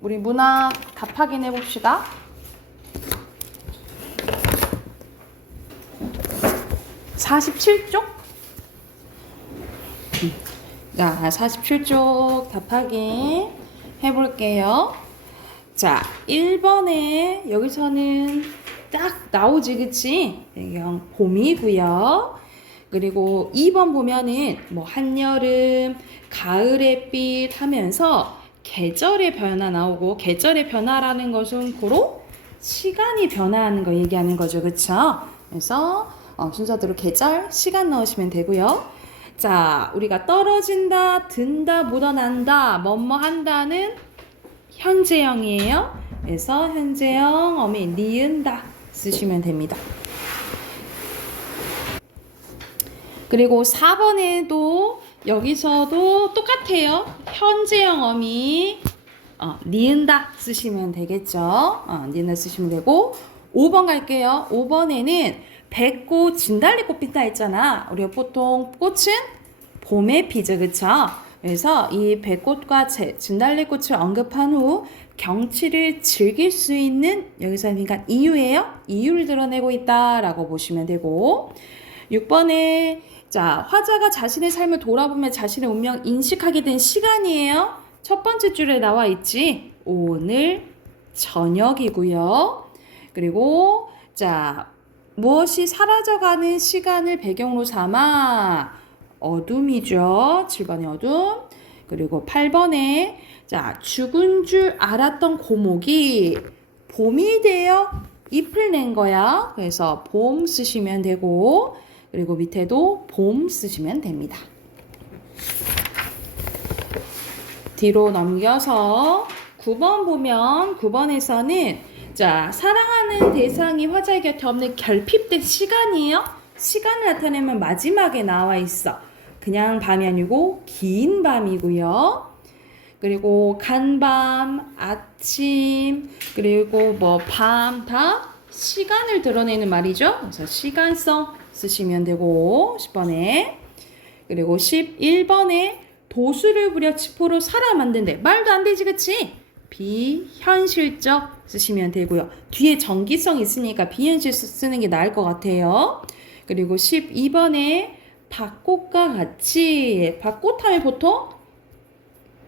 우리 문학 답 확인해 봅시다. (47쪽) 자, 47쪽 답 확인 해볼게요. 자, 1번에 여기서는 딱 나오지, 그치? 배경 봄이고요. 그리고 2번 보면은 뭐 한여름, 가을의 빛 하면서 계절의 변화 나오고, 계절의 변화라는 것은 고로 시간이 변화하는 거 얘기하는 거죠, 그쵸? 그래서 순서대로 계절, 시간 넣으시면 되고요. 자, 우리가 떨어진다, 든다, 묻어난다, 뭐뭐 한다는 현재형이에요. 그래서 현재형 어미 니은다 쓰시면 됩니다. 그리고 4번에도 여기서도 똑같아요. 현재형 어미 니은다 쓰시면 되겠죠. 니은다 쓰시면 되고 5번 갈게요. 5번에는 백꽃, 진달래꽃 핀다 했잖아. 우리가 보통 꽃은 봄에 피죠, 그쵸? 그래서 이 백꽃과 진달래꽃을 언급한 후 경치를 즐길 수 있는, 여기서 그러니까 이유예요. 이유를 드러내고 있다라고 보시면 되고, 6번에 자, 화자가 자신의 삶을 돌아보며 자신의 운명 인식하게 된 시간이에요. 첫 번째 줄에 나와 있지. 오늘 저녁이고요. 그리고 자, 무엇이 사라져가는 시간을 배경으로 삼아 어둠이죠. 7번에 어둠. 그리고 8번에 자, 죽은 줄 알았던 고목이 봄이 되어 잎을 낸 거야. 그래서 봄 쓰시면 되고, 그리고 밑에도 봄 쓰시면 됩니다. 뒤로 넘겨서 9번 보면 9번에서는 자, 사랑하는 대상이 화자의 곁에 없는 결핍된 시간이에요. 시간을 나타내면 마지막에 나와 있어. 그냥 밤이 아니고 긴 밤이고요. 그리고 간밤, 아침, 그리고 뭐 밤 다 시간을 드러내는 말이죠. 그래서 시간성 쓰시면 되고 10번에. 그리고 11번에 도수를 부려 지포로 살아 만든대. 말도 안 되지, 그치? 비현실적 쓰시면 되고요. 뒤에 정기성 있으니까 비현실 쓰는 게 나을 것 같아요. 그리고 12번에 밭꽃과 같이, 밭꽃 하면 보통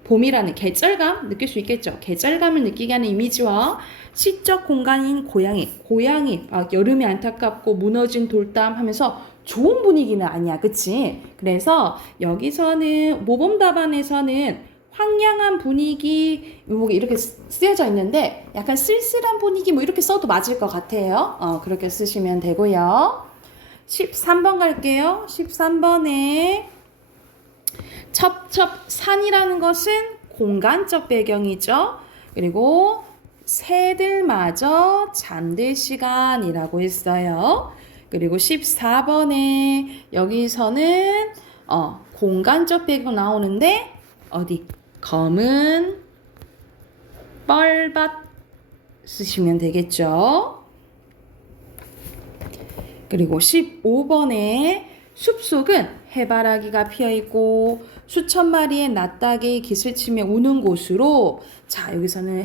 봄이라는 계절감 느낄 수 있겠죠. 계절감을 느끼게 하는 이미지와 시적 공간인 고양이 여름이 안타깝고 무너진 돌담 하면서 좋은 분위기는 아니야, 그치? 그래서 여기서는 모범 답안에서는 황량한 분위기 이렇게 쓰여져 있는데 약간 쓸쓸한 분위기 뭐 이렇게 써도 맞을 것 같아요. 그렇게 쓰시면 되고요. 13번 갈게요. 13번에 첩첩산이라는 것은 공간적 배경이죠. 그리고 새들마저 잠들 시간이라고 했어요. 그리고 14번에 여기서는 공간적 배경 나오는데 어디? 검은 뻘밭 쓰시면 되겠죠. 그리고 15번에 숲속은 해바라기가 피어있고 수천 마리의 낫닭이 기슬치며 우는 곳으로, 자, 여기서는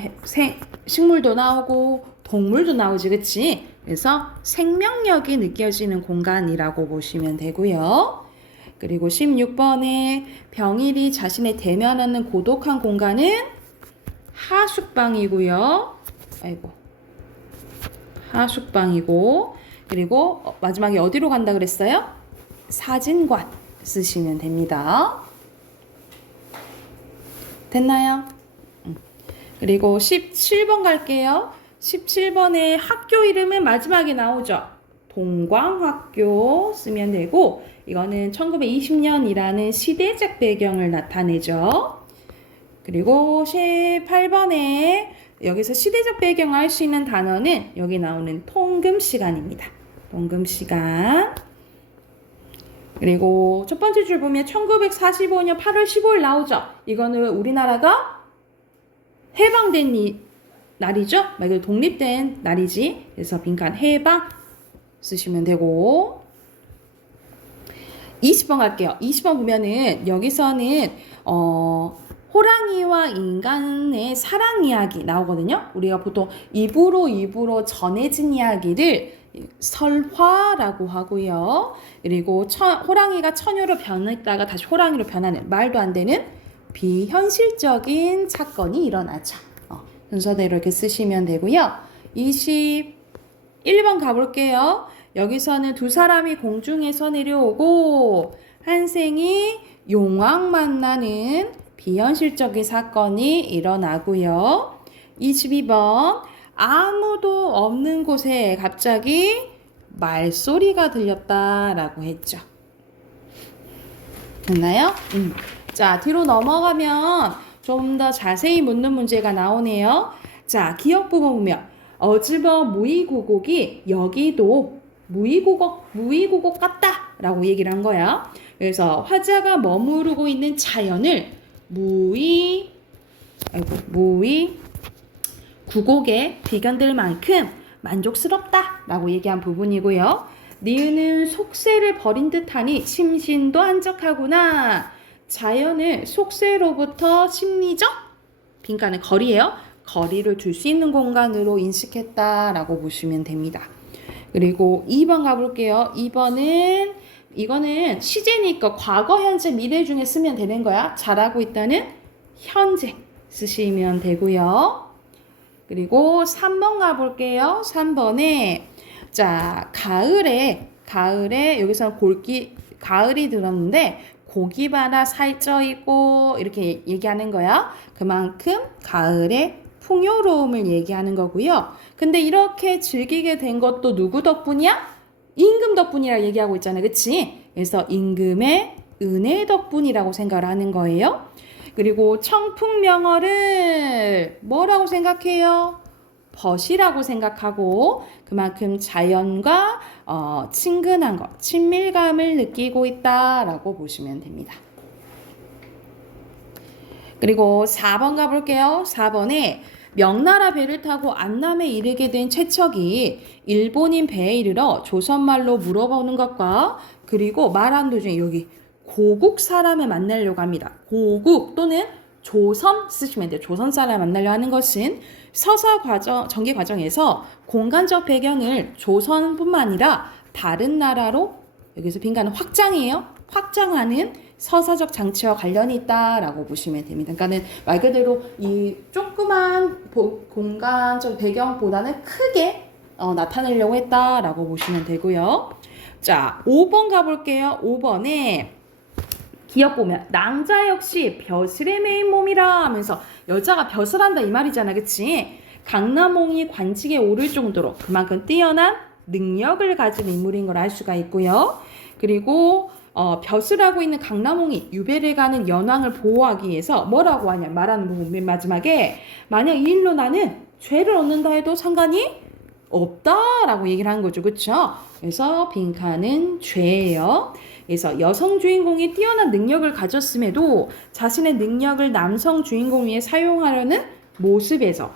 식물도 나오고 동물도 나오지, 그치? 그래서 생명력이 느껴지는 공간이라고 보시면 되고요. 그리고 16번에 병일이 자신의 대면하는 고독한 공간은 하숙방이고요. 하숙방이고, 그리고 마지막에 어디로 간다 그랬어요? 사진관 쓰시면 됩니다. 됐나요? 그리고 17번 갈게요. 17번에 학교 이름은 마지막에 나오죠. 동광학교 쓰면 되고, 이거는 1920년이라는 시대적 배경을 나타내죠. 그리고 18번에 여기서 시대적 배경을 알 수 있는 단어는 여기 나오는 통금시간입니다. 통금시간. 그리고 첫 번째 줄 보면 1945년 8월 15일 나오죠. 이거는 우리나라가 해방된 날이죠. 말 그대로 독립된 날이지. 그래서 빈칸 해방 쓰시면 되고, 20번 갈게요. 20번 보면은 여기서는 호랑이와 인간의 사랑 이야기 나오거든요. 우리가 보통 입으로 전해진 이야기를 설화라고 하고요. 그리고 호랑이가 처녀로 변했다가 다시 호랑이로 변하는 말도 안 되는 비현실적인 사건이 일어나죠. 순서대로 이렇게 쓰시면 되고요. 21번 가볼게요. 여기서는 두 사람이 공중에서 내려오고 한 생이 용왕 만나는 비현실적인 사건이 일어나고요. 22번 아무도 없는 곳에 갑자기 말소리가 들렸다라고 했죠. 됐나요? 자, 뒤로 넘어가면 좀 더 자세히 묻는 문제가 나오네요. 자, 기억 부분 보면 어즈버 무의고곡이 여기도 무의고곡 같다라고 얘기를 한 거야. 그래서 화자가 머무르고 있는 자연을 무의고곡에 비견될 만큼 만족스럽다라고 얘기한 부분이고요. 니은은 속세를 버린 듯하니 심신도 한적하구나. 자연을 속세로부터 심리적 빈칸은 거리예요. 거리를 둘 수 있는 공간으로 인식했다라고 보시면 됩니다. 그리고 2번 가볼게요. 2번은 이거는 시제니까 과거, 현재, 미래 중에 쓰면 되는 거야. 잘하고 있다는 현재 쓰시면 되고요. 그리고 3번 가볼게요. 3번에 자, 가을에 여기서 가을이 들었는데 고기바라 살쪄 있고 이렇게 얘기하는 거야. 그만큼 가을의 풍요로움을 얘기하는 거고요. 근데 이렇게 즐기게 된 것도 누구 덕분이야? 임금 덕분이라 얘기하고 있잖아. 그치? 그래서 임금의 은혜 덕분이라고 생각을 하는 거예요. 그리고 청풍명어를 뭐라고 생각해요? 벗이라고 생각하고 그만큼 자연과 친근한 것, 친밀감을 느끼고 있다라고 보시면 됩니다. 그리고 4번 가볼게요. 4번에 명나라 배를 타고 안남에 이르게 된 최척이 일본인 배에 이르러 조선말로 물어보는 것과 그리고 말하는 도중에 여기 고국 사람을 만나려고 합니다. 고국 또는 조선 쓰시면 돼요. 조선 사람을 만나려 하는 것은 서사 과정, 전개 과정에서 공간적 배경을 조선뿐만 아니라 다른 나라로 여기서 빈칸은 확장이에요. 확장하는 서사적 장치와 관련이 있다라고 보시면 됩니다. 그러니까는 말 그대로 이 조그만 공간적 배경보다는 크게 나타내려고 했다라고 보시면 되고요. 자, 5번 가볼게요. 5번에 기억 보면 낭자 역시 벼슬에 매인 몸이라 하면서 여자가 벼슬 한다 이 말이잖아. 그치? 강남홍이 관직에 오를 정도로 그만큼 뛰어난 능력을 가진 인물인 걸 알 수가 있고요. 그리고 벼슬 하고 있는 강남홍이 유배를 가는 연왕을 보호하기 위해서 뭐라고 하냐 말하는 부분 맨 마지막에 만약 이 일로 나는 죄를 얻는다 해도 상관이 없다라고 얘기를 하는 거죠. 그쵸? 그래서 빈칸은 죄예요. 그래서 여성 주인공이 뛰어난 능력을 가졌음에도 자신의 능력을 남성 주인공 위해 사용하려는 모습에서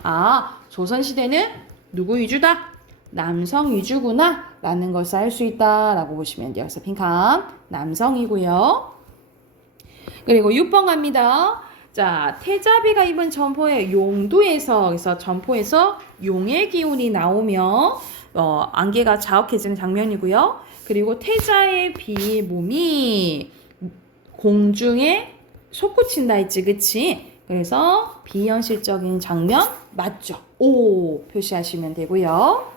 조선시대는 누구 위주다? 남성 위주구나 라는 것을 알 수 있다라고 보시면 돼요. 그래서 빈칸 남성이고요. 그리고 6번 갑니다. 자, 태자비가 입은 점포의 용두에서 그래서 점포에서 용의 기운이 나오며 안개가 자욱해지는 장면이고요. 그리고 태자의 비의 몸이 공중에 솟구친다 했지, 그치? 그래서 비현실적인 장면 맞죠? O 표시하시면 되고요.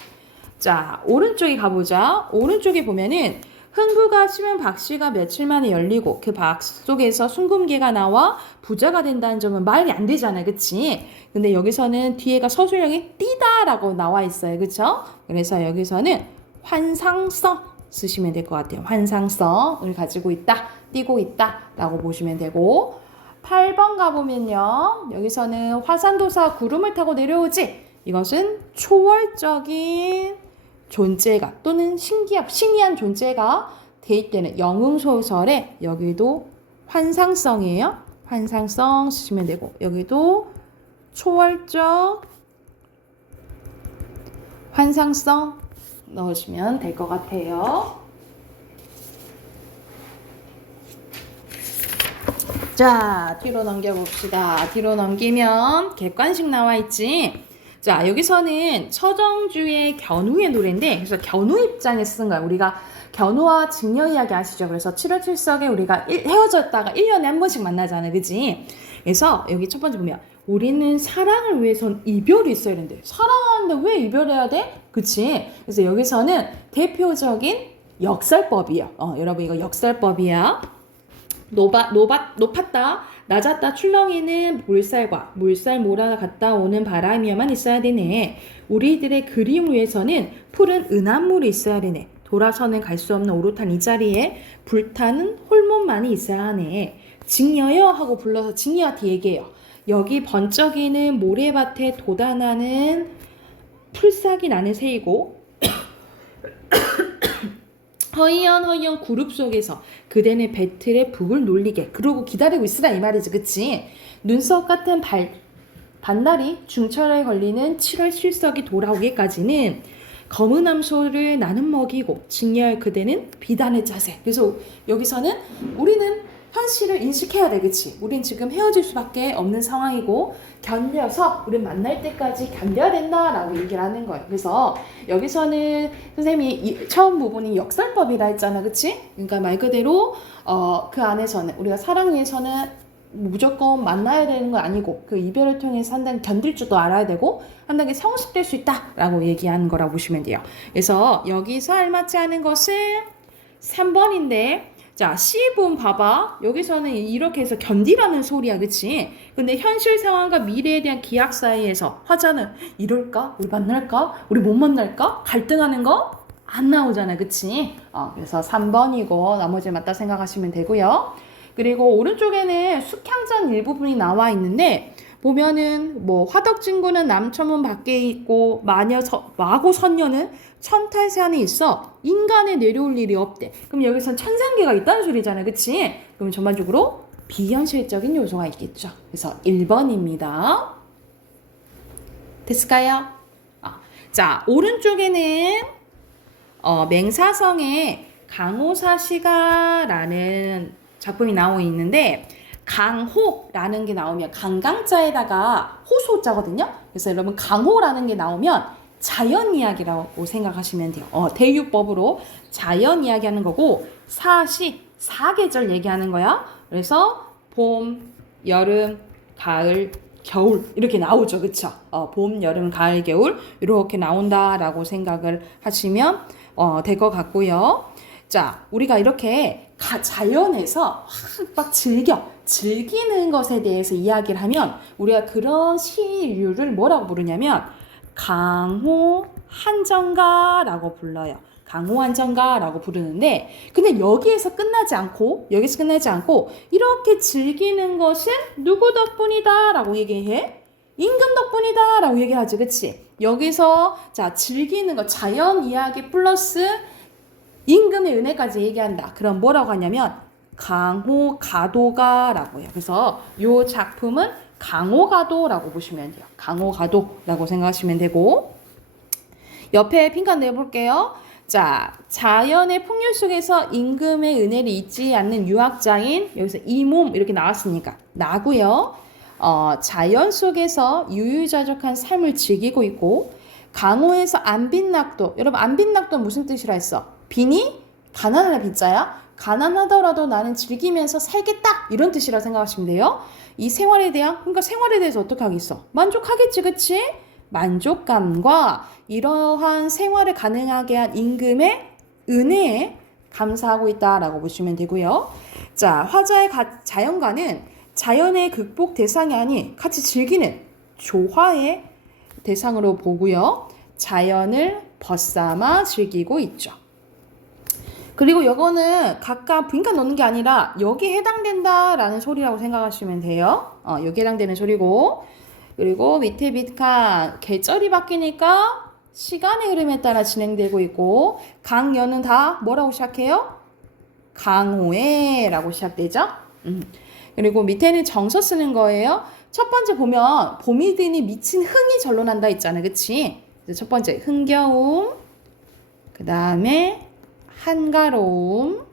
자, 오른쪽에 가보자. 오른쪽에 보면은 흥부가 심은 박씨가 며칠 만에 열리고 그 박 속에서 순금계가 나와 부자가 된다는 점은 말이 안 되잖아요. 그치? 근데 여기서는 뒤에가 서술형이 띠다라고 나와 있어요. 그쵸? 그래서 여기서는 환상성 쓰시면 될 것 같아요. 환상성을 가지고 있다, 띄고 있다 라고 보시면 되고 8번 가보면요. 여기서는 화산도사 구름을 타고 내려오지. 이것은 초월적인 존재가 또는 신기한 존재가 대입되는 영웅소설에 여기도 환상성이에요. 환상성 쓰시면 되고 여기도 초월적 환상성 넣으시면 될 것 같아요. 자, 뒤로 넘겨봅시다. 뒤로 넘기면 객관식 나와 있지. 자, 여기서는 서정주의 견우의 노래인데, 그래서 견우 입장에 쓴 거야. 우리가 견우와 직녀 이야기 아시죠? 그래서 7월 7석에 우리가 헤어졌다가 1년에 한 번씩 만나잖아. 그지? 그래서 여기 첫 번째 보면 우리는 사랑을 위해선 이별이 있어야 되는데 사랑하는데 왜 이별해야 돼? 그치? 그래서 여기서는 대표적인 역설법이에요. 여러분 이거 역설법이야. 높았다 낮았다 출렁이는 물살 몰아 갔다 오는 바람이야만 있어야 되네. 우리들의 그림 위에서는 푸른 은하물이 있어야 되네. 돌아서는 갈 수 없는 오롯한 이 자리에 불타는 홀몸만이 있어야 하네. 직녀여 하고 불러서 직녀한테 얘기해요. 여기 번쩍이는 모래밭에 돋아나는 풀싹이 나는 새이고 허이연 구름 속에서 그대는 배틀에 북을 놀리게 그러고 기다리고 있으라 이 말이지. 그치? 눈썹 같은 반날이 중철에 걸리는 7월 실석이 돌아오기까지는 검은 암소를 나는 먹이고 직녀할 그대는 비단의 자세. 그래서 여기서는 우리는 현실을 인식해야 돼. 그치? 우린 지금 헤어질 수밖에 없는 상황이고 견뎌서 우린 만날 때까지 견뎌야 된다라고 얘기를 하는 거예요. 그래서 여기서는 선생님이 처음 부분이 역설법이라 했잖아. 그치? 그러니까 말 그대로 그 안에서는 우리가 사랑 위해서는 무조건 만나야 되는 건 아니고 그 이별을 통해서 한 단계 견딜 줄도 알아야 되고 한 단계 성숙될 수 있다라고 얘기하는 거라고 보시면 돼요. 그래서 여기서 알맞지 않은 것은 3번인데 자, C분 봐봐. 여기서는 이렇게 해서 견디라는 소리야. 그치? 근데 현실 상황과 미래에 대한 기약 사이에서 화자는 이럴까? 우리 만날까? 우리 못 만날까? 갈등하는 거? 안 나오잖아. 그치? 그래서 3번이고 나머지 맞다 생각하시면 되고요. 그리고 오른쪽에는 숙향전 일부분이 나와 있는데 보면은 뭐 화덕진구는 남천문 밖에 있고 마고 선녀는 천탈세 안에 있어 인간에 내려올 일이 없대. 그럼 여기선 천상계가 있다는 소리잖아요. 그치? 그럼 전반적으로 비현실적인 요소가 있겠죠. 그래서 1번입니다. 됐을까요? 자, 오른쪽에는 맹사성의 강호사시가라는 작품이 나오고 있는데 강호라는 게 나오면 강강자에다가 호소자거든요. 그래서 여러분 강호라는 게 나오면 자연 이야기라고 생각하시면 돼요. 대유법으로 자연 이야기하는 거고 사계절 얘기하는 거야. 그래서 봄, 여름, 가을, 겨울 이렇게 나오죠. 그쵸? 봄, 여름, 가을, 겨울 이렇게 나온다라고 생각을 하시면 될 것 같고요. 자, 우리가 이렇게 자연에서 막 즐기는 것에 대해서 이야기를 하면 우리가 그런 시류를 뭐라고 부르냐면 강호 한정가라고 불러요. 강호 한정가라고 부르는데 근데 여기에서 끝나지 않고 이렇게 즐기는 것은 누구 덕분이다 라고 얘기해? 임금 덕분이다 라고 얘기하지. 그치? 여기서 자 즐기는 것 자연 이야기 플러스 임금의 은혜까지 얘기한다. 그럼 뭐라고 하냐면 강호가도가라고 해요. 그래서 이 작품은 강호가도라고 보시면 돼요. 강호가도라고 생각하시면 되고 옆에 핑크 내볼게요. 자, 자연의 풍요 속에서 임금의 은혜를 잊지 않는 유학자인 여기서 이 몸 이렇게 나왔으니까 나고요. 자연 속에서 유유자적한 삶을 즐기고 있고 강호에서 안빈낙도 여러분 안빈낙도 무슨 뜻이라 했어? 빈이 가난할 빈자야. 가난하더라도 나는 즐기면서 살겠다 이런 뜻이라 생각하시면 돼요. 이 생활에 대한 그러니까 생활에 대해서 어떻게 하겠어? 만족하겠지, 그치? 만족감과 이러한 생활을 가능하게 한 임금의 은혜에 감사하고 있다라고 보시면 되고요. 자, 화자의 자연과는 자연의 극복 대상이 아닌 같이 즐기는 조화의 대상으로 보고요. 자연을 벗삼아 즐기고 있죠. 그리고 이거는 각각 빈칸 넣는 게 아니라 여기에 해당된다라는 소리라고 생각하시면 돼요. 여기에 해당되는 소리고 그리고 밑에 빈칸 계절이 바뀌니까 시간의 흐름에 따라 진행되고 있고 강연은 다 뭐라고 시작해요? 강호에라고 시작되죠. 그리고 밑에는 정서 쓰는 거예요. 첫 번째 보면 봄이 드니 미친 흥이 절로 난다 있잖아요. 그치? 첫 번째 흥겨움 그 다음에 한가로움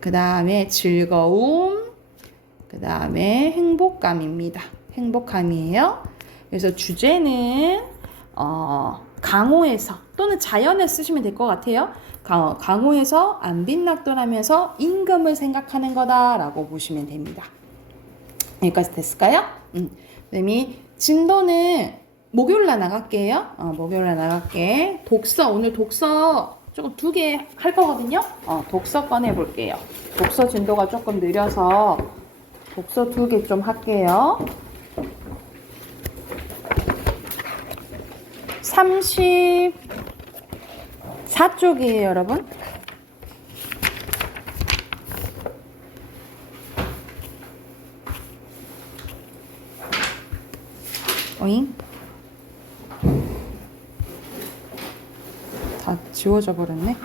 그 다음에 즐거움 그 다음에 행복감입니다. 행복감이에요. 그래서 주제는 강호에서 또는 자연에 쓰시면 될 것 같아요. 강호에서 안빈낙돌하면서 임금을 생각하는 거다라고 보시면 됩니다. 여기까지 됐을까요? 그다음에 진도는 목요일날 나갈게요. 목요일날 나갈게. 독서 오늘 독서 조금 2개 할 거거든요. 독서 꺼내 볼게요. 독서 진도가 조금 느려서 독서 2개 좀 할게요. 34쪽이에요, 여러분. 오잉? 다 지워져 버렸네.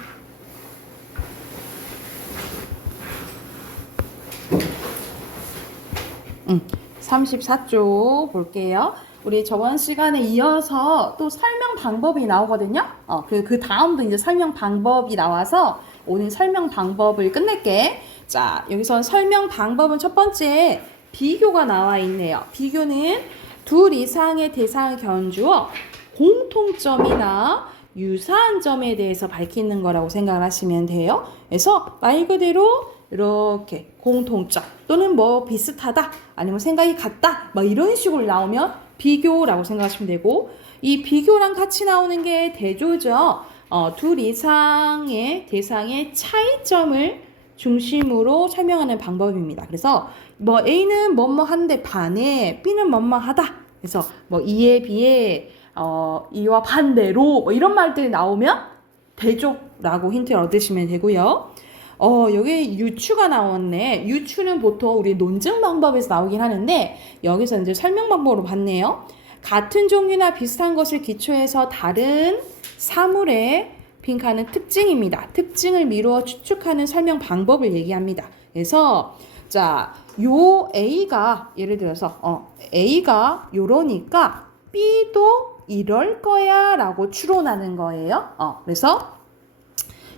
34쪽 볼게요. 우리 저번 시간에 이어서 또 설명 방법이 나오거든요. 그 다음도 이제 설명 방법이 나와서 오늘 설명 방법을 끝낼게. 자, 여기서 설명 방법은 첫 번째 비교가 나와 있네요. 비교는 둘 이상의 대상을 견주어 공통점이나 유사한 점에 대해서 밝히는 거라고 생각을 하시면 돼요. 그래서 말 그대로 이렇게 공통점 또는 뭐 비슷하다 아니면 생각이 같다 뭐 이런 식으로 나오면 비교라고 생각하시면 되고, 이 비교랑 같이 나오는 게 대조죠. 둘 이상의 대상의 차이점을 중심으로 설명하는 방법입니다. 그래서 뭐 A는 뭐뭐 한데 반에 B는 뭐뭐 하다. 그래서 뭐 이에 비해 이와 반대로 뭐 이런 말들이 나오면 대조라고 힌트를 얻으시면 되고요. 여기 유추가 나왔네. 유추는 보통 우리 논증 방법에서 나오긴 하는데 여기서 이제 설명 방법으로 봤네요. 같은 종류나 비슷한 것을 기초해서 다른 사물의 빈칸은 특징입니다. 특징을 미루어 추측하는 설명 방법을 얘기합니다. 그래서 자, 요 A가 예를 들어서 A가 요러니까 B도 이럴 거야 라고 추론하는 거예요. 그래서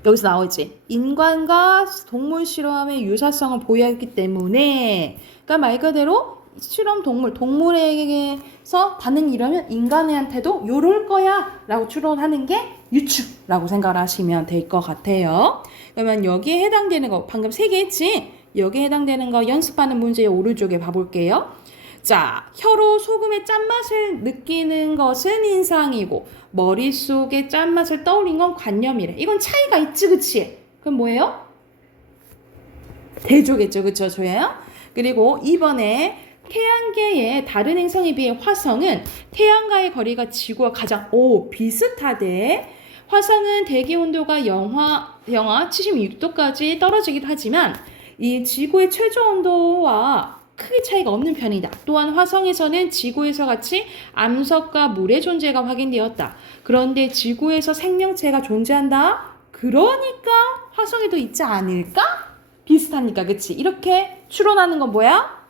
여기서 나오지. 인간과 동물 실험의 유사성을 보유했기 때문에, 그러니까 말 그대로 실험 동물에게서 반응이 이러면 인간한테도 요럴 거야 라고 추론하는 게 유추라고 생각을 하시면 될 것 같아요. 그러면 여기에 해당되는 거 방금 3개 했지? 여기에 해당되는 거 연습하는 문제의 오른쪽에 봐볼게요. 자, 혀로 소금의 짠맛을 느끼는 것은 인상이고 머릿속에 짠맛을 떠올린 건 관념이래. 이건 차이가 있지, 그치? 그럼 뭐예요? 대조겠죠, 그쵸? 조예요? 그리고 2번에 태양계의 다른 행성에 비해 화성은 태양과의 거리가 지구와 가장 비슷하대. 화성은 대기 온도가 영하 76도까지 떨어지기도 하지만 이 지구의 최저 온도와 크게 차이가 없는 편이다. 또한 화성에서는 지구에서 같이 암석과 물의 존재가 확인되었다. 그런데 지구에서 생명체가 존재한다? 그러니까 화성에도 있지 않을까? 비슷하니까, 그치? 이렇게 추론하는 건 뭐야?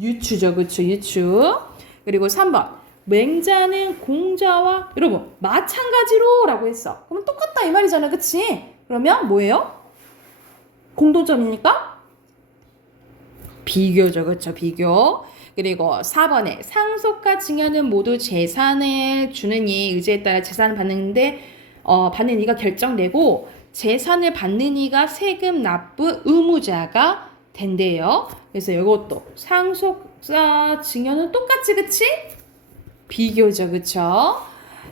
유추죠, 그쵸? 유추. 그리고 3번. 맹자는 공자와 여러분 마찬가지로 라고 했어. 그러면 똑같다 이 말이잖아, 그치? 그러면 뭐예요? 공통점이니까? 비교죠, 그쵸? 비교. 그리고 4번에 상속과 증여는 모두 재산을 주는 이의 의지에 따라 재산을 받는 이가 결정되고 재산을 받는 이가 세금 납부 의무자가 된대요. 그래서 이것도 상속과 증여는 똑같지, 그치? 비교죠, 그쵸?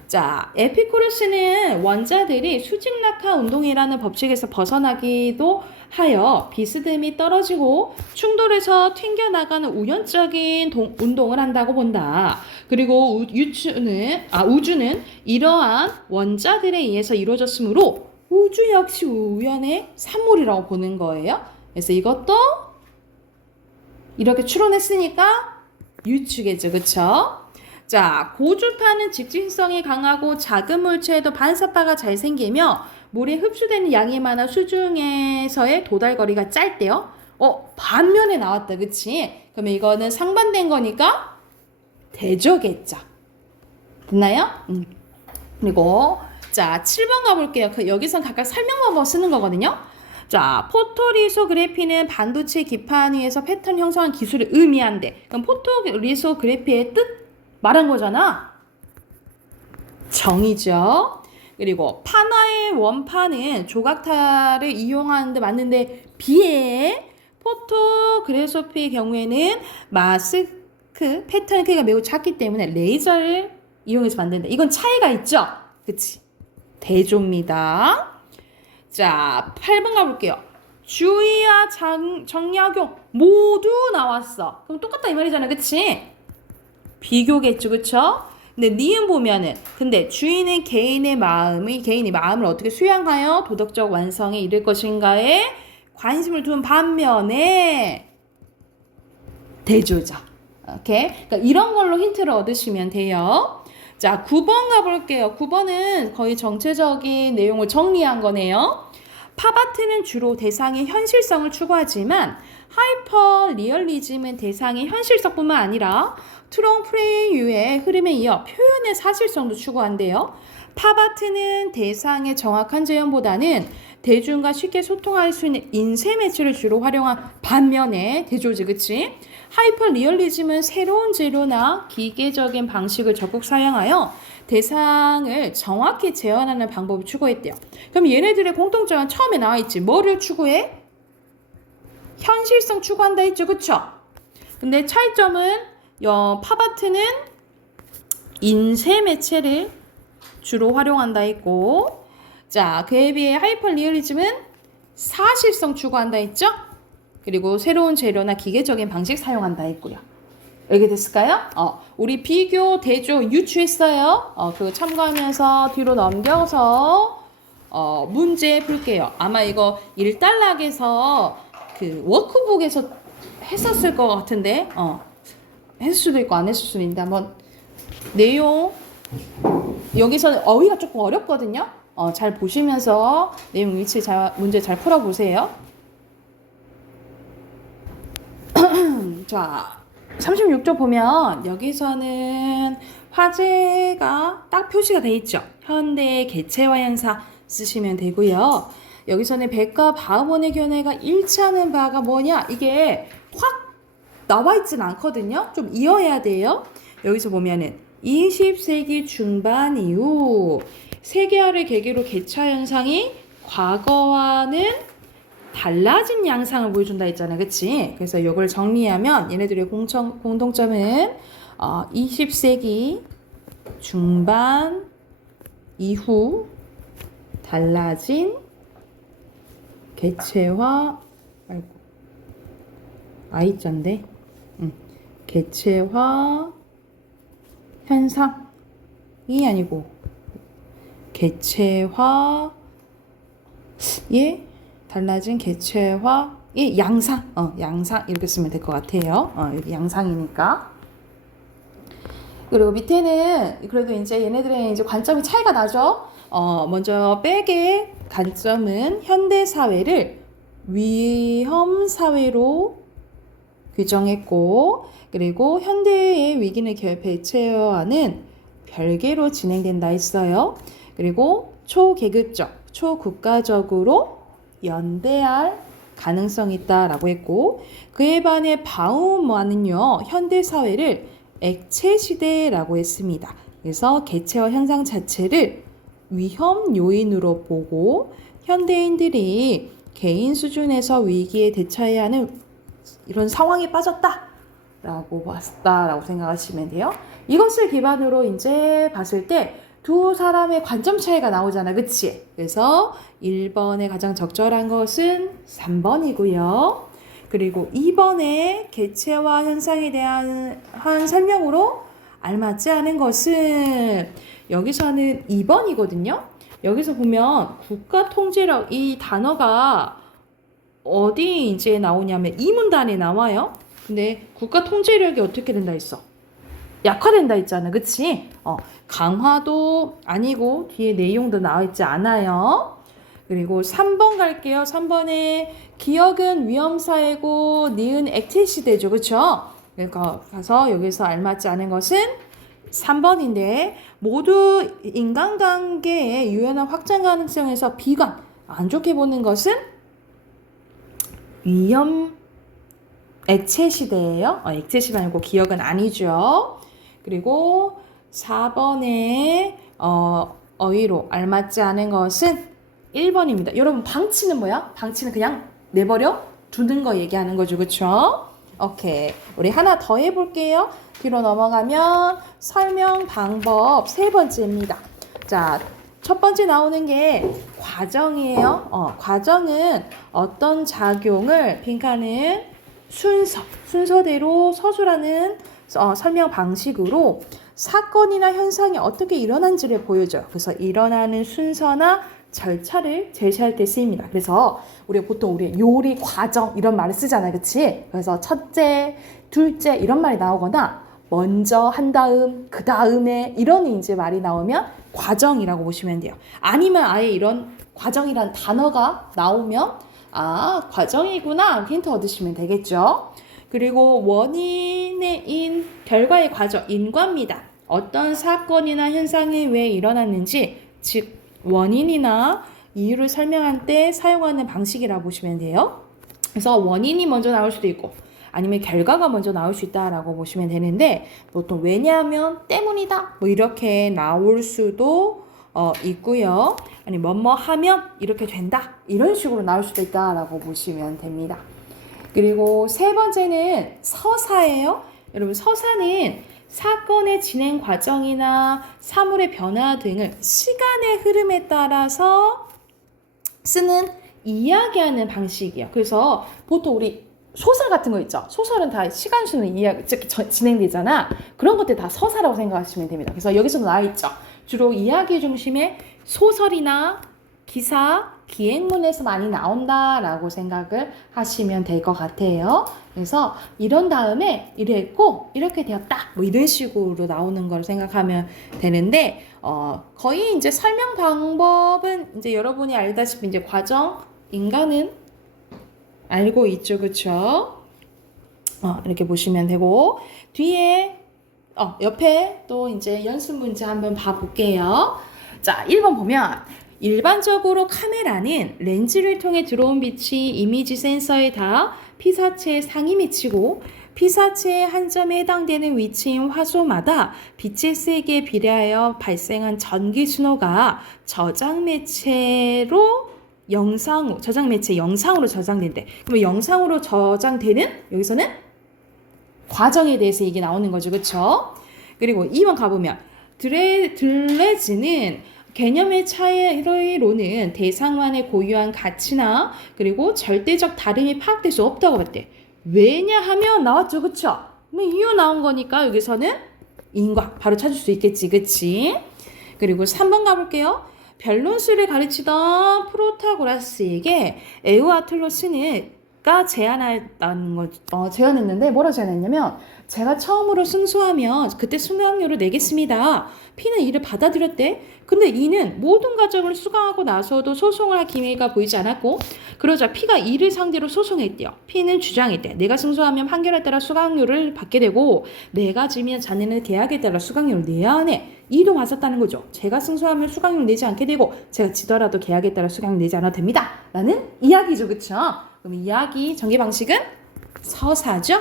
자, 에피쿠로스는 원자들이 수직낙하 운동이라는 법칙에서 벗어나기도 하여 비스듬히 떨어지고 충돌해서 튕겨나가는 우연적인 운동을 한다고 본다. 그리고 우주는 이러한 원자들에 의해서 이루어졌으므로 우주 역시 우연의 산물이라고 보는 거예요. 그래서 이것도 이렇게 추론했으니까 유추겠죠, 그쵸? 자, 고주파는 직진성이 강하고 작은 물체에도 반사파가 잘 생기며 물에 흡수되는 양이 많아 수중에서의 도달거리가 짧대요. 반면에 나왔다, 그치? 그러면 이거는 상반된 거니까 대조겠죠. 됐나요? 그리고 자, 7번 가볼게요. 여기선 각각 설명 방법 쓰는 거거든요. 자, 포토리소그래피는 반도체 기판 위에서 패턴 형성한 기술을 의미한대. 그럼 포토리소그래피의 뜻 말한 거잖아. 정이죠. 그리고 판화의 원판은 조각타를 이용하는데 맞는데 비해 포토그래피의 경우에는 마스크 패턴 크기가 매우 작기 때문에 레이저를 이용해서 만든다. 이건 차이가 있죠? 그치? 대조입니다. 자, 8번 가볼게요. 주의와 정약용 모두 나왔어. 그럼 똑같다 이 말이잖아. 그치? 비교겠죠. 그쵸? 근데 니은 보면은 근데 주인은 개인의 마음을 어떻게 수양하여 도덕적 완성에 이를 것인가에 관심을 둔 반면에 대조죠. 오케이? 그러니까 이런 걸로 힌트를 얻으시면 돼요. 자, 9번 가볼게요. 9번은 거의 전체적인 내용을 정리한 거네요. 팝아트는 주로 대상의 현실성을 추구하지만 하이퍼 리얼리즘은 대상의 현실성뿐만 아니라 트롱 프레이유의 흐름에 이어 표현의 사실성도 추구한대요. 팝아트는 대상의 정확한 재현보다는 대중과 쉽게 소통할 수 있는 인쇄 매체를 주로 활용한 반면에 대조지, 그치? 하이퍼 리얼리즘은 새로운 재료나 기계적인 방식을 적극 사용하여 대상을 정확히 재현하는 방법을 추구했대요. 그럼 얘네들의 공통점은 처음에 나와있지. 뭐를 추구해? 현실성 추구한다 했죠, 그쵸? 근데 차이점은 팝아트는 인쇄 매체를 주로 활용한다 했고, 자, 그에 비해 하이퍼 리얼리즘은 사실성 추구한다 했죠? 그리고 새로운 재료나 기계적인 방식 사용한다 했고요. 알게 됐을까요? 우리 비교, 대조, 유추했어요. 그거 참고하면서 뒤로 넘겨서 문제 풀게요. 아마 이거 1단락에서 그 워크북에서 했었을 것 같은데 했을 수도 있고 안 했을 수도 있는데 한번 내용 여기서 어휘가 조금 어렵거든요. 잘 보시면서 내용 위치 문제 잘 풀어보세요. 자, 36쪽 보면 여기서는 화제가 딱 표시가 돼 있죠. 현대의 개체화 현상 쓰시면 되고요. 여기서는 백과 바음원의 견해가 일치하는 바가 뭐냐? 이게 확 나와 있진 않거든요. 좀 이어야 돼요. 여기서 보면은 20세기 중반 이후 세계화를 계기로 개체화 현상이 과거와는 달라진 양상을 보여준다 했잖아. 그치? 그래서 이걸 정리하면 얘네들의 공통점은 20세기 중반 이후 달라진 개체화 I자인데 개체화 현상이 아니고 개체화의 달라진 개체화의 양상 양상 이렇게 쓰면 될 것 같아요. 여기 양상이니까. 그리고 밑에는 그래도 이제 얘네들의 이제 관점이 차이가 나죠. 먼저 백의 관점은 현대 사회를 위험 사회로 규정했고, 그리고 현대의 위기는 배체화는 별개로 진행된다 했어요. 그리고 초계급적, 초국가적으로 연대할 가능성이 있다라고 했고, 그에 반해 바우만은요 현대 사회를 액체 시대라고 했습니다. 그래서 개체화 현상 자체를 위험 요인으로 보고 현대인들이 개인 수준에서 위기에 대처해야 하는 이런 상황에 빠졌다라고 봤다라고 생각하시면 돼요. 이것을 기반으로 이제 봤을 때 두 사람의 관점 차이가 나오잖아. 그치? 그래서 1번에 가장 적절한 것은 3번이고요. 그리고 2번에 개체화 현상에 대한 설명으로 알맞지 않은 것은 여기서는 2번이거든요. 여기서 보면 국가통제력 이 단어가 어디 이제 나오냐면 이 문단에 나와요. 근데 국가통제력이 어떻게 된다 했어? 약화된다 했잖아. 그치? 강화도 아니고 뒤에 내용도 나와 있지 않아요. 그리고 3번 갈게요. 3번에 기억은 위험사회고 니은 액체 시대죠. 그쵸? 그러니까 가서 여기서 알맞지 않은 것은 3번인데 모두 인간관계의 유연한 확장 가능성에서 비관 안 좋게 보는 것은 위험 액체 시대예요. 액체 시대 말고 기억은 아니죠. 그리고 4번에 어휘로 알맞지 않은 것은 1번입니다. 여러분 방치는 뭐야? 방치는 그냥 내버려 두는 거 얘기하는 거죠. 그쵸? 오케이. 우리 하나 더 해볼게요. 뒤로 넘어가면 설명 방법 3번째입니다. 자, 첫 번째 나오는 게 과정이에요. 과정은 어떤 작용을 빈칸은 순서대로 서술하는 설명 방식으로 사건이나 현상이 어떻게 일어난지를 보여줘요. 그래서 일어나는 순서나 절차를 제시할 때 쓰입니다. 그래서 우리가 보통 우리 요리 과정 이런 말을 쓰잖아요. 그치? 그래서 첫째, 둘째 이런 말이 나오거나 먼저 한 다음, 그 다음에 이런 이제 말이 나오면 과정이라고 보시면 돼요. 아니면 아예 이런 과정이란 단어가 나오면 과정이구나 힌트 얻으시면 되겠죠. 그리고 원인의 인, 결과의 과정, 인과입니다. 어떤 사건이나 현상이 왜 일어났는지, 즉 원인이나 이유를 설명할 때 사용하는 방식이라고 보시면 돼요. 그래서 원인이 먼저 나올 수도 있고 아니면 결과가 먼저 나올 수 있다라고 보시면 되는데 보통 왜냐하면 때문이다 뭐 이렇게 나올 수도 있고요. 아니 뭐뭐 하면 이렇게 된다 이런 식으로 나올 수도 있다라고 보시면 됩니다. 그리고 세 번째는 서사예요. 여러분 서사는 사건의 진행 과정이나 사물의 변화 등을 시간의 흐름에 따라서 쓰는 이야기하는 방식이에요. 그래서 보통 우리 소설 같은 거 있죠. 소설은 다 시간 순으로 이야기 진행되잖아. 그런 것들 다 서사라고 생각하시면 됩니다. 그래서 여기서도 나와 있죠. 주로 이야기 중심의 소설이나 기사, 기행문에서 많이 나온다라고 생각을 하시면 될 것 같아요. 그래서 이런 다음에 이랬고 이렇게 되었다 뭐 이런 식으로 나오는 걸 생각하면 되는데 거의 이제 설명 방법은 이제 여러분이 알다시피 이제 과정 인간은 알고 있죠, 그쵸? 이렇게 보시면 되고 뒤에 옆에 또 이제 연습 문제 한번 봐볼게요. 자, 1번 보면 일반적으로 카메라는 렌즈를 통해 들어온 빛이 이미지 센서에 닿아 피사체에 상이 피사체의 한 점에 해당되는 위치인 화소마다 빛의 세기에 비례하여 발생한 전기 신호가 저장 매체로 영상으로 저장된대. 그러면 영상으로 저장되는 여기서는 과정에 대해서 얘기 나오는 거죠. 그쵸? 그리고 2번 가보면 드레즈는 개념의 차이로는 대상만의 고유한 가치나 그리고 절대적 다름이 파악될 수 없다고 봤대. 왜냐하면 나왔죠. 그쵸? 이유 나온 거니까 여기서는 인과 바로 찾을 수 있겠지. 그치? 그리고 3번 가볼게요. 변론술을 가르치던 프로타고라스에게 에우아틀로스가 제안했는데 뭐라 제안했냐면 제가 처음으로 승소하면 그때 수강료를 내겠습니다. P는 이를 받아들였대. 근데 이는 모든 과정을 수강하고 나서도 소송을 할 기미가 보이지 않았고 그러자 P가 이를 상대로 소송했대요. P는 주장했대. 내가 승소하면 판결에 따라 수강료를 받게 되고 내가 지면 자네는 계약에 따라 수강료를 내야 하네. 이도 맞았다는 거죠. 제가 승소하면 수강료를 내지 않게 되고 제가 지더라도 계약에 따라 수강료를 내지 않아도 됩니다. 라는 이야기죠. 그쵸? 그럼 이야기 전개 방식은 서사죠.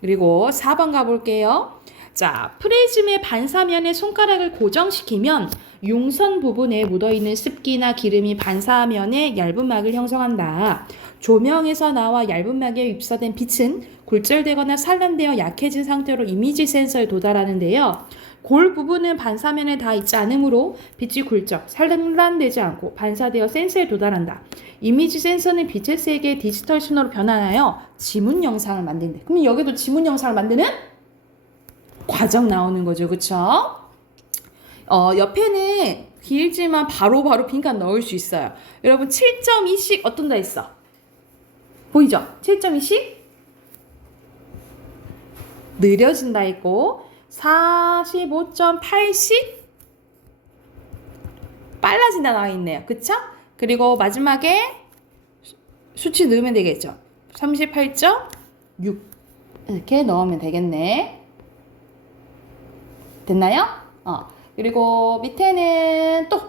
그리고 4번 가볼게요. 자, 프리즘의 반사면에 손가락을 고정시키면 용선 부분에 묻어있는 습기나 기름이 반사면에 얇은 막을 형성한다. 조명에서 나와 얇은 막에 입사된 빛은 굴절되거나 산란되어 약해진 상태로 이미지 센서에 도달하는데요. 골 부분은 반사면에 닿아 있지 않으므로 빛이 굴절, 산란되지 않고 반사되어 센서에 도달한다. 이미지 센서는 빛의 세계의 디지털 신호로 변환하여 지문 영상을 만든대. 그럼 여기도 지문 영상을 만드는 과정 나오는 거죠. 그쵸? 옆에는 길지만 바로바로 빈칸 넣을 수 있어요. 여러분 7.2씩 어떤다 했어? 보이죠? 7.2씩 느려진다 했고 45.8씩 빨라진다 나와 있네요. 그쵸? 그리고 마지막에 수치 넣으면 되겠죠. 38.6 이렇게 넣으면 되겠네. 됐나요? 그리고 밑에는 또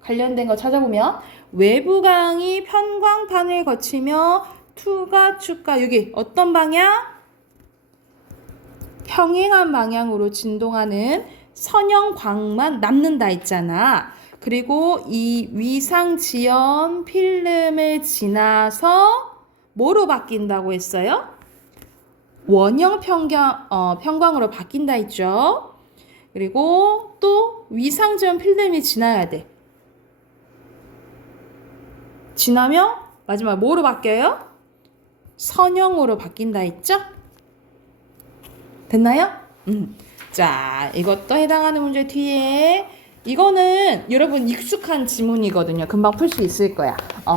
관련된 거 찾아보면 외부광이 편광판을 거치며 투가 축가 여기 어떤 방향? 평행한 방향으로 진동하는 선형광만 남는다 했잖아. 그리고 이 위상지연 필름을 지나서 뭐로 바뀐다고 했어요? 원형 평광으로 바뀐다 했죠. 그리고 또 위상지연 필름이 지나야 돼. 지나면 마지막 뭐로 바뀌어요? 선형으로 바뀐다 했죠? 됐나요? 자, 이것도 해당하는 문제 뒤에 이거는 여러분 익숙한 지문이거든요. 금방 풀 수 있을 거야.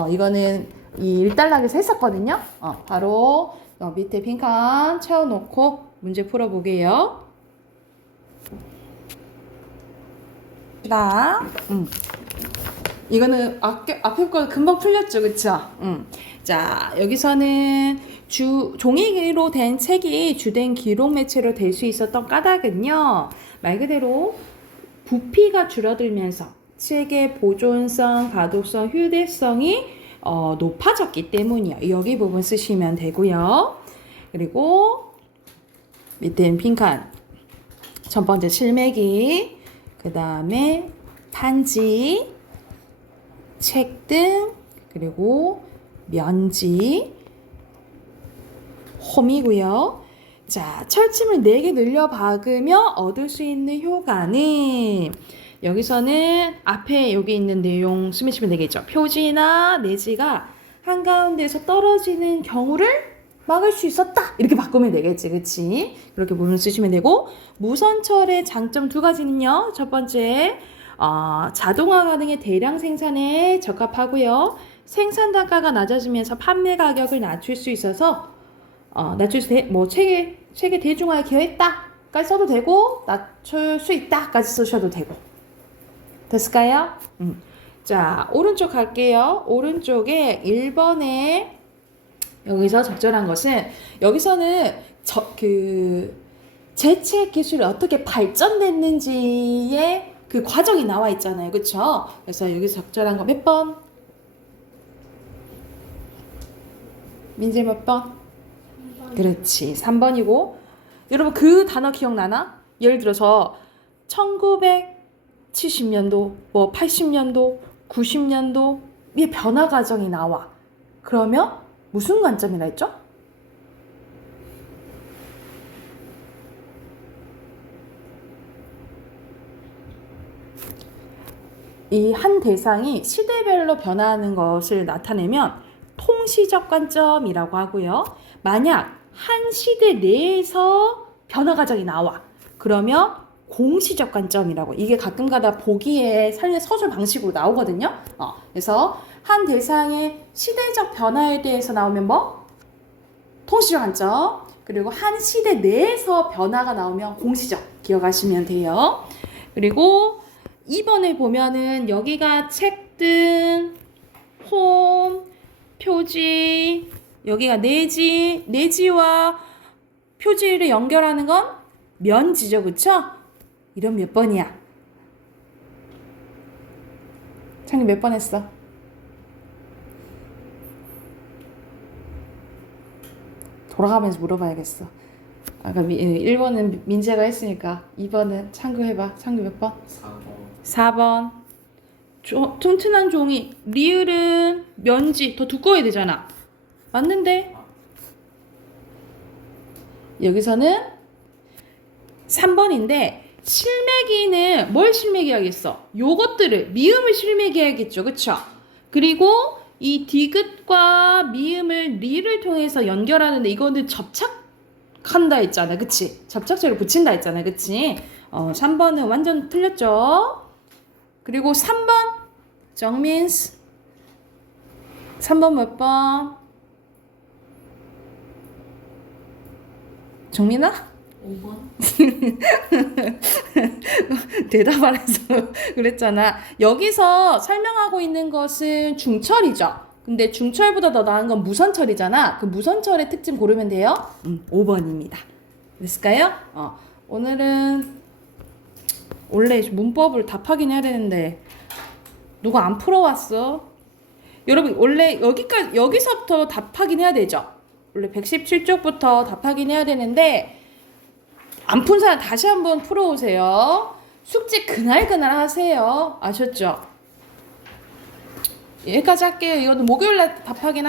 이거는 이 일단락에서 했었거든요. 바로 밑에 빈칸 채워놓고 문제 풀어보게요. 이거는 앞에 거 금방 풀렸죠, 그쵸? 자, 여기서는 종이로 된 책이 주된 기록 매체로 될 수 있었던 까닭은요, 말 그대로 부피가 줄어들면서 책의 보존성, 가독성, 휴대성이 높아졌기 때문이요. 여기 부분 쓰시면 되고요. 그리고 밑에 빈칸 첫 번째 실매기, 그 다음에 판지, 책등, 그리고 면지, 홈이고요. 자, 철침을 4개 늘려 박으며 얻을 수 있는 효과는 여기서는 앞에 여기 있는 내용 쓰시면 되겠죠. 표지나 내지가 한가운데에서 떨어지는 경우를 막을 수 있었다. 이렇게 바꾸면 되겠지. 그치? 그렇게 부분 쓰시면 되고, 무선철의 장점 2가지는요. 첫 번째, 자동화 가능의 대량 생산에 적합하고요. 생산 단가가 낮아지면서 판매 가격을 낮출 수 있어서 책의 대중화에 기여했다까지 써도 되고, 낮출 수 있다까지 쓰셔도 되고. 됐을까요? 자, 오른쪽 갈게요. 오른쪽에 1번에 여기서 적절한 것은 여기서는 재채 기술이 어떻게 발전됐는지의 그 과정이 나와 있잖아요. 그쵸? 그래서 여기서 적절한 거 몇 번? 민재 몇 번? 그렇지. 3번이고. 여러분 그 단어 기억나나? 예를 들어서 1970년도, 80년도, 90년도의 변화 과정이 나와. 그러면 무슨 관점이라 했죠? 이 한 대상이 시대별로 변화하는 것을 나타내면 통시적 관점이라고 하고요. 만약 한 시대 내에서 변화 과정이 나와. 그러면 공시적 관점이라고. 이게 가끔가다 보기에 살려 서술 방식으로 나오거든요. 그래서 한 대상의 시대적 변화에 대해서 나오면 뭐? 통시적 관점. 그리고 한 시대 내에서 변화가 나오면 공시적. 기억하시면 돼요. 그리고 2번에 보면은 여기가 책등, 홈, 표지, 여기가 내지와 표지를 연결하는 건 면지죠. 그쵸? 이런 몇 번이야? 창리 몇 번 했어? 돌아가면서 물어봐야겠어. 아까 1번은 민재가 했으니까 2번은 창규 해봐. 창규 몇 번? 4번. 튼튼한 종이. 리을은 면지 더 두꺼워야 되잖아. 맞는데? 여기서는 3번인데 실매기는 뭘 실매기하겠어? 요것들을 미음을 실매기하겠죠. 그쵸? 그리고 이 디귿과 미음을 리를 통해서 연결하는데 이거는 접착한다 했잖아. 그치? 접착제를 붙인다 했잖아. 그치? 3번은 완전 틀렸죠? 그리고 3번 정민스 3번 몇 번? 정민아? 5번? 대답 안 해서 그랬잖아. 여기서 설명하고 있는 것은 중철이죠. 근데 중철보다 더 나은 건 무선철이잖아. 그 무선철의 특징 고르면 돼요. 5번입니다. 됐을까요? 오늘은 원래 문법을 답하긴 해야 되는데 누가 안 풀어왔어? 여러분 원래 여기서부터 답 확인해야 되죠. 원래 117쪽부터 답 확인해야 되는데 안 푼 사람 다시 한번 풀어오세요. 숙제 그날 하세요. 아셨죠? 여기까지 할게요. 이거는 목요일날 답 확인할게요.